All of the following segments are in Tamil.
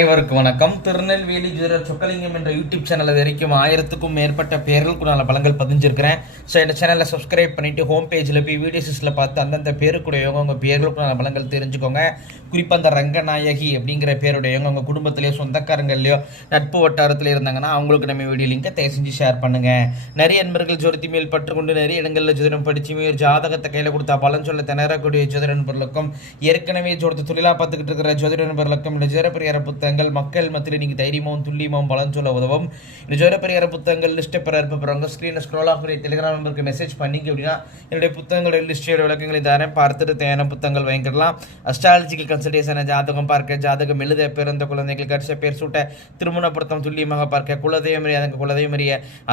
அனைவருக்கும் வணக்கம்? திருநெல்வேலி ஜோதிடர் சொக்கலிங்கம் என்ற யூடியூப் சேனல் வரைக்கும் ஆயிரத்துக்கும் மேற்பட்ட பேர்களுக்கு நான் பலங்கள் பதிஞ்சிருக்கிறேன். ஸோ இந்த சேனலை சப்ஸ்கிரைப் பண்ணிவிட்டு ஹோம் பேஜில் போய் வீடியோஸில் பார்த்து அந்தந்த பேருக்குடையவங்க உங்கள் பேர்களுக்கு நான் பலங்கள் தெரிஞ்சுக்கோங்க. குறிப்பாக அந்த ரங்கநாயகி அப்படிங்கிற பேருடையவங்க உங்கள் குடும்பத்திலேயோ சொந்தக்காரங்கள்லையோ நட்பு வட்டாரத்தில் இருந்தாங்கன்னா அவங்களுக்கு நம்ம வீடியோ லிங்கை தயவு செஞ்சு ஷேர் பண்ணுங்கள் நிறைய நண்பர்கள் ஜோதி மேல் பற்றுக்கொண்டு நிறைய இடங்களில் ஜோதிடம் படித்து ஒரு ஜாதகத்தை கையில் கொடுத்தா பலன் சொல்ல திணறக்கூடிய ஜோதிட நண்பர்களுக்கும் ஏற்கனவே ஜோடத்தை தொழிலாக பார்த்துக்கிட்டு இருக்கிற ஜோதிட நண்பர்களுக்கும் இந்த புத்த புத்தகங்கள் மக்கள் மத்தியில் நீங்கள் தைரியமாகவும் துல்லியமாகவும் பலன் சொல்ல உதவும். இந்த ஜோதிடப்பரிகார புத்தகங்கள் லிஸ்ட்டை பெற இருப்பவங்க ஸ்க்ரீனை ஸ்க்ரோல் ஆகிற டெலிகிராம் நம்பருக்கு மெசேஜ் பண்ணிங்க அப்படின்னா என்னுடைய புத்தகங்களுடைய லிஸ்டோட விளக்கங்களை தரேன். பார்த்துட்டு தேவையான புத்தகங்கள் வாங்கிக்கலாம். அஸ்ட்ராலஜிக்கல் கன்சல்டேஷனை ஜாதகம் பார்க்க ஜாதகம் எழுத பிறந்த குழந்தைகள் கரிச பேர் சூட்ட திருமண பொருத்தம் துல்லியமாக பார்க்க குலதெய்வம் அறியாதங்க குலதெய்வம்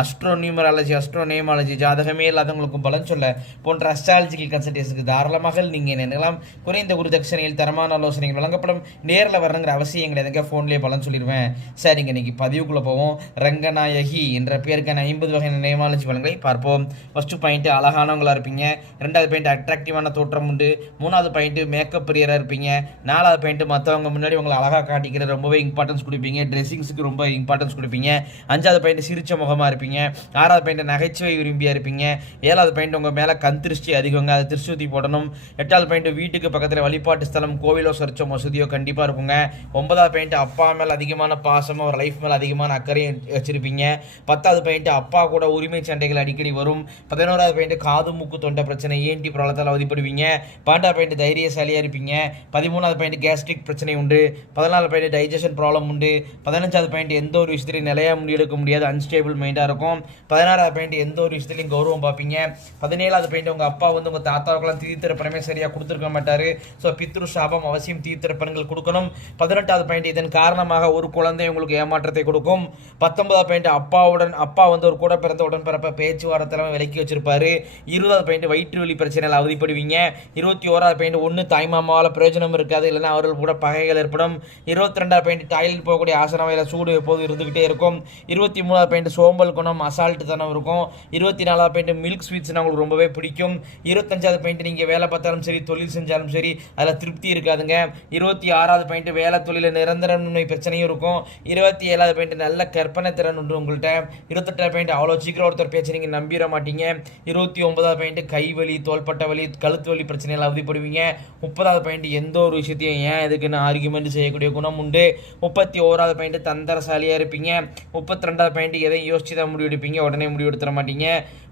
அஸ்ட்ரோ நியூமராலஜி அஸ்ட்ரோ நேமாலஜி ஜாதகமே இல்லாதவங்களுக்கும் பலன் சொல்ல போன்ற அஸ்ட்ராலஜிக்கல் கன்சல்டேஷனுக்கு தாராளமாக நீங்கள் நினைக்கலாம் குறைந்த குரு தட்சணையில் தரமான ஆலோசனைகள் வழங்கப்படும். நேரில் வரணுங்கிற அவசியம் கிடையாது ஃபோன்லேயே பலன் சொல்லிடுவேன். சரிங்க இன்னைக்கு பதிவுக்குள்ளே போவோம். ரங்கநாயகி என்ற பேருக்கான ஐம்பது வகையான நேமாலஜி பலன்களை பார்ப்போம். ஃபஸ்ட்டு பாயிண்ட் அழகானவங்களா இருப்பீங்க. ரெண்டாவது பாயிண்ட் அட்ராக்டிவான தோற்றம் உண்டு. மூணாவது பாயிண்ட்டு மேக்கப் பிரியராக இருப்பீங்க. நாலாவது பாயிண்ட் மற்றவங்க முன்னாடி உங்களை அழகாக காட்டிக்கிற ரொம்பவே இம்பார்ட்டன்ஸ் கொடுப்பீங்க. ட்ரெஸ்ஸிங்ஸுக்கு ரொம்ப இம்பார்ட்டன்ஸ் கொடுப்பீங்க. அஞ்சாவது பாயிண்ட் சிரிச்ச முகமாக இருப்பீங்க. ஆறாவது பாயிண்ட் நகைச்சுவை விரும்பியாக இருப்பீங்க. ஏழாவது பாயிண்ட் உங்கள் மேலே கண் திருஷ்டி அதிகங்க. அதை திருஷ்டி போடணும். எட்டாவது பாயிண்ட் வீட்டுக்கு பக்கத்தில் வழிபாட்டு ஸ்தலம் கோவிலோ சர்ச்சோ மசூதியோ கண்டிப்பாக இருக்குங்க. ஒன்பதாவது பாயிண்ட் அப்பா மேலே அதிகமான பாசமும் ஒரு லைஃப் மேலே அதிகமான அக்கறையும் வச்சுருப்பீங்க. பத்தாவது பாயிண்ட்டு அப்பா கூட உரிமை சண்டைகள் அடிக்கடி வரும். பதினோராவது பாயிண்ட் காது மூக்கு தொண்டை பிரச்சனை ஏன்டி பிரபலத்தால் அவதிப்படுவீங்க. பன்னெண்டாவது பாயிண்ட் தைரியசாலியாக இருப்பீங்க. பதிமூணாவது பாயிண்ட் கேஸ்ட்ரிக் பிரச்சனை உண்டு. பதினாலு பாயிண்ட் டைஜஷன் ப்ராப்ளம் உண்டு. பதினஞ்சாவது பாயிண்ட் எந்த ஒரு விஷயத்திலையும் நிலையாக முடிவெடுக்க முடியாது. அன்ஸ்டேபிள் மைண்டாக இருக்கும். பதினாறாவது பாயிண்ட் எந்த ஒரு விஷயத்துலையும் கௌரவம் பார்ப்பீங்க. பதினேழாவது பாயிண்ட் உங்கள் அப்பா வந்து உங்கள் தாத்தாவுக்கெல்லாம் தீர்த்திருப்பணமே சரியாக கொடுத்துருக்க மாட்டார். ஸோ பித்ரு சாபம் அவசியம் தீர்த்திருப்பணங்கள் கொடுக்கணும். பதினெட்டாவது பாயிண்ட் இதன் காரணமாக ஒரு குழந்தை உங்களுக்கு ஏமாற்றத்தை கொடுக்கும். பத்தொன்பதாம் பாயிண்ட் அப்பாவுடன் அப்பா வந்து ஒரு கூட பிறந்த உடன்பிறப்ப பேச்சுவார்த்தைலாம் விலக்கி வச்சிருப்பாரு. இருபதாவது பாயிண்ட் வயிற்று வலி பிரச்சனையில் அவதிப்படுவீங்க. இருபத்தி ஓராவது பாயிண்ட் ஒன்று தாய்மாமாவால் பிரயோஜனம் இருக்காது இல்லைன்னா அவர்கள் கூட பகைகள் ஏற்படும். இருபத்தி ரெண்டாவது பாயிண்ட் டாய்லெட் போகக்கூடிய ஆசனவையில் சூடு எப்போதும் இருந்துகிட்டே இருக்கும். இருபத்தி மூணாவது பாயிண்ட் சோம்பல் குணம் அசால்ட்டு தனம் இருக்கும். இருபத்தி நாலாவது பாயிண்ட் மில்க் ஸ்வீட்ஸ்னா உங்களுக்கு ரொம்பவே பிடிக்கும். இருபத்தஞ்சாவது பாயிண்ட் நீங்கள் வேலை பார்த்தாலும் சரி தொழில் செஞ்சாலும் சரி அதில் திருப்தி இருக்காதுங்க. இருபத்தி ஆறாவது பாயிண்ட் வேலை தொழில நிரந்தரமின்மை பிரச்சனையும் இருக்கும். இருபத்தி ஏழாவது பாயிண்ட் நல்ல கற்பனை திறன் உண்டு உங்கள்கிட்ட இருபத்தெட்டாவது பாயிண்ட் அவ்வளோ சீக்கிரம் ஒருத்தர் பேச்சை நீங்கள் நம்பிட மாட்டீங்க. இருபத்தி ஒன்பதாவது பாயிண்ட் கை வலி தோள்பட்ட வலி கழுத்து வலி பிரச்சனைகள் அவதிப்படுவீங்க. முப்பதாவது பாயிண்ட் எந்த ஒரு விஷயத்தையும் ஏன் இதுக்குன்னு ஆர்குமெண்ட் செய்யக்கூடிய குணம் உண்டு. முப்பத்தி ஓராவது பாயிண்ட் தந்தரசாலியாக இருப்பீங்க. முப்பத்தி ரெண்டாவது பாயிண்ட் எதையும் யோசிச்சு தான் முடிவெடுப்பீங்க. உடனே முடிவெடுத்துட மாட்டீங்க.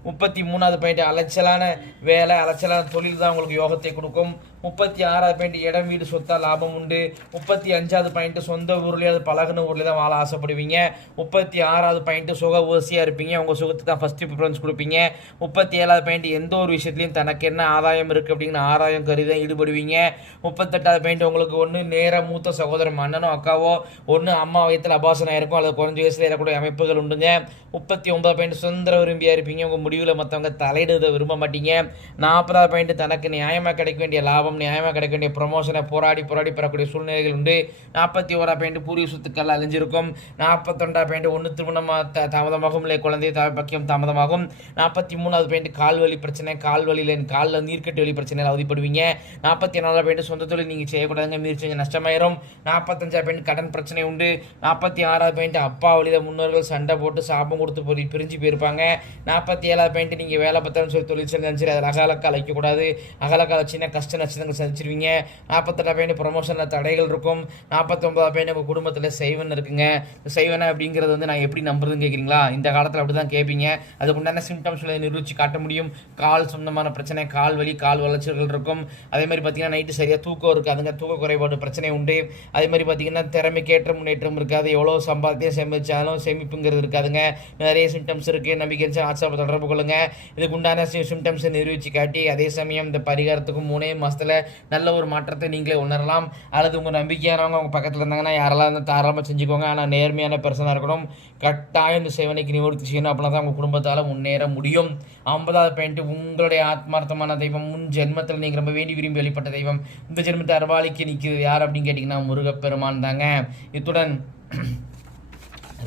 முப்பத்தி மூணாவது பாயிண்ட் அலைச்சலான வேலை அலைச்சலான தொழில் தான் உங்களுக்கு யோகத்தை கொடுக்கும். முப்பத்தி ஆறாவது பாயிண்ட் இடம் வீடு சொத்தா லாபம் உண்டு. முப்பத்தி அஞ்சாவது பாயிண்ட் சொந்த ஊர்லேயே அது பழகுன ஊர்லேயே தான் வாழ ஆசைப்படுவீங்க. முப்பத்தி ஆறாவது பாயிண்ட் சுக ஓசியாக இருப்பீங்க. உங்கள் சுகத்துக்கு தான் ஃபஸ்ட்டு ப்ரிஃபரன்ஸ் கொடுப்பீங்க. முப்பத்தி ஏழாவது பாயிண்ட் எந்த ஒரு விஷயத்துலையும் தனக்கு என்ன ஆதாயம் இருக்குது அப்படிங்கிற ஆதாயம் கருதி தான் ஈடுபடுவீங்க. முப்பத்தெட்டாவது பாயிண்ட் உங்களுக்கு ஒன்று நேர மூத்த சகோதரன் அண்ணனோ அக்காவோ ஒன்று அம்மா வயத்தில் அபாசனம் இருக்கும். அல்லது குறைஞ்ச வயசில் ஏறக்கூடிய அமைப்புகள் உண்டுங்க. முப்பத்தி ஒன்பது பாயிண்ட் சுதந்திர விரும்பியாக இருப்பீங்க. உங்கள் முடிவில் மற்றவங்க தலையிடுவதை விரும்ப மாட்டீங்க. நாற்பதாவது பாயிண்ட் தனக்கு நியாயமாக கிடைக்க வேண்டிய லாபம் நியாயமாக கிடைக்க வேண்டிய ப்ரொமோஷனை போராடி போராடி பெறக்கூடிய சூழ்நிலைகள் உண்டு. நாற்பத்தி ஓரா பாயிண்ட் பூரிய சொத்துக்கள் அழிஞ்சிருக்கும் நாற்பத்தொண்டா பாயிண்ட் ஒன்று திருமணமாக தாமதமாகும். இல்லை குழந்தை பக்கியம் தாமதமாகும். நாற்பத்தி மூணாவது பாயிண்ட் கால் வலி பிரச்சனை. கால் வலியில் காலில் நீர்க்கட்டு வலி பிரச்சனையில் அவதிப்படுவீங்க. நாற்பத்தி நாலாவது பாயிண்ட் சொந்த தொழில் நீங்கள் செய்யக்கூடாதுங்க. மீறி செஞ்சு நஷ்டமாயிரும். நாற்பத்தஞ்சா பெயிண்ட் கடன் பிரச்சனை உண்டு. நாற்பத்தி ஆறாவது பாயிண்ட் அப்பா வழியில் முன்னோர்கள் சண்டை போட்டு சாபம் கொடுத்து போய் பிரிஞ்சு போயிருப்பாங்க. நாற்பத்தி ஏழாவது பாயிண்ட் நீங்கள் வேலை பார்த்தாலும் சொல்லி தொழில் செஞ்சு அதில் அகலக்கால் வைக்கக்கூடாது. அகலக்கால் வச்சுன்னா கஷ்ட நஷ்டங்கள் சந்திச்சிருவீங்க. நாற்பத்தெட்டாவது பையனு ப்ரொமோஷனில் தடைகள் இருக்கும். நாற்பத்தொம்பதாவது பாயிண்ட் உங்கள் குடும்பத்தில் செய்வன் இருக்குங்க. செய்வனை அப்படிங்கிறது வந்து நான் எப்படி நம்புறதுன்னு கேட்குறீங்களா இந்த காலத்தில் அப்படி தான் கேட்பீங்க அதுக்கு உண்டான சிம்டம்ஸில் நிரூபித்து காட்ட முடியும். கால் சொந்தமான பிரச்சனை கால் வலி கால் வளர்ச்சிகள் இருக்கும். அதே மாதிரி பார்த்தீங்கன்னா நைட்டு சரியாக தூக்கம் இருக்காதுங்க தூக்க குறைபாடு பிரச்சனை உண்டு. அதே மாதிரி பார்த்தீங்கன்னா திறமைக்கேற்ற முன்னேற்றம் இருக்காது எவ்வளோ சம்பாத்தியம் சேமிச்சாலும் சேமிப்புங்கிறது இருக்காதுங்க. நிறைய சிம்டம்ஸ் இருக்குது நம்பிக்கை வாட்ஸ்அப்பை தொடர்பு கொள்ளுங்க. இதுக்கு உண்டான சிம்டம்ஸை நிரூபித்து காட்டி அதே சமயம் இந்த பரிகாரத்துக்கும் மூணே மாதத்தில் நல்ல ஒரு மாற்றத்தை நீங்களே உணரலாம். அல்லது உங்கள் நம்பிக்கையானவங்க உங்கள் பக்கத்தில் இருந்தாங்கன்னா யாரெல்லாம் இருந்தால் தாராளமாக செஞ்சுக்கோங்க. ஆனால் நேர்மையான பர்சனாக இருக்கணும். கட்டாயம் இந்த சேவனைக்கு நிவர்த்தி செய்யணும். அப்படின்னா தான் உங்கள் குடும்பத்தால் முன்னேற முடியும். ஐம்பதாவது பாயிண்ட் உங்களுடைய ஆத்மார்த்தமான தெய்வம். முன் ஜென்மத்தில் நீங்கள் ரொம்ப வேண்டி விரும்பி வெளிப்பட்ட தெய்வம். இந்த ஜென்மத்தை அர்வாளிக்கு நிற்கிறது யார் அப்படின்னு கேட்டிங்கன்னா முருகப்பெருமான் தாங்க. இத்துடன்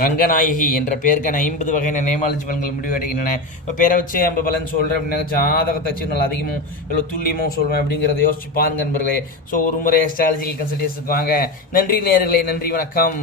ரங்கநாயகி என்ற பேருக்கான ஐம்பது வகையான நேமாலஜி பலன்கள் முடிவடைகின்றன. இப்போ பேரை வச்சு நம்ம பலன் சொல்கிறேன் அப்படின்னா ஜாதகத்தை வச்சு நல்லா அதிகமும் இவ்வளோ துல்லியமும் சொல்வேன் அப்படிங்கிறத யோசிச்சு பாருங்க நண்பர்களே. ஸோ ஒரு முறை ஸ்ட்ராலஜிக்கல் கன்சல்டேஷனுக்கு வாங்க. நன்றி நேர்களே நன்றி வணக்கம்.